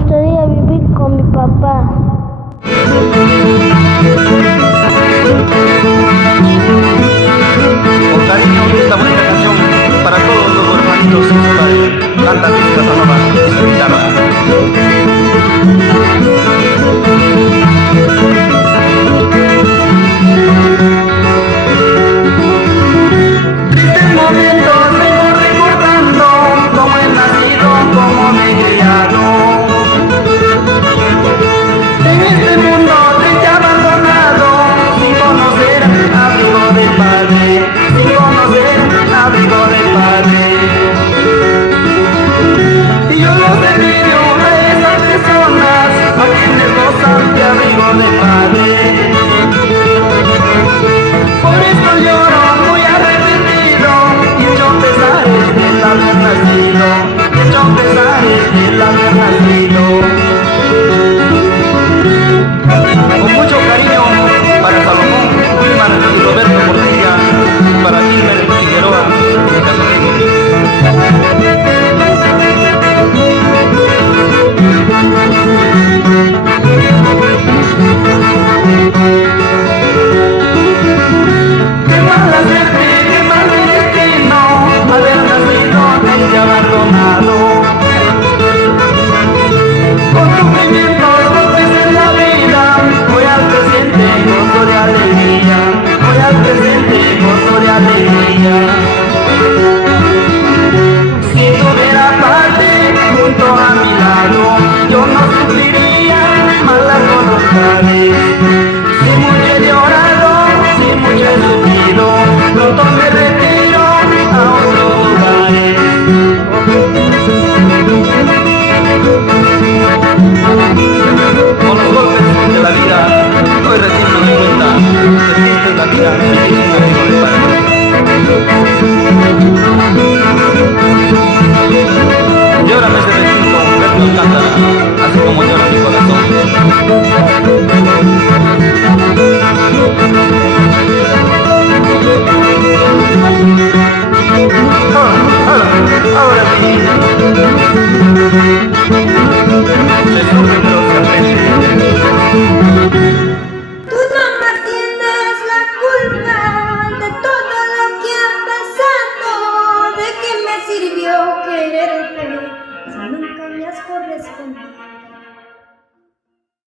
gustaría vivir con mi papá. Con cariño, esta bonita canción para todos los hermanitos sin su padre. Canta Luis Casanova y su guitarra. Tristes momentos vengo recordando cómo he nacido, cómo me he criado. En este mundo triste abandonado, sin conocer abrigo de padre, sin conocer abrigo de padre. Y yo los envidio a esas personas a quienes gozan de abrigo de padre. Por esto lloro muy arrepentido y hecho pesares del haber nacido, hecho pesares del haber nacido.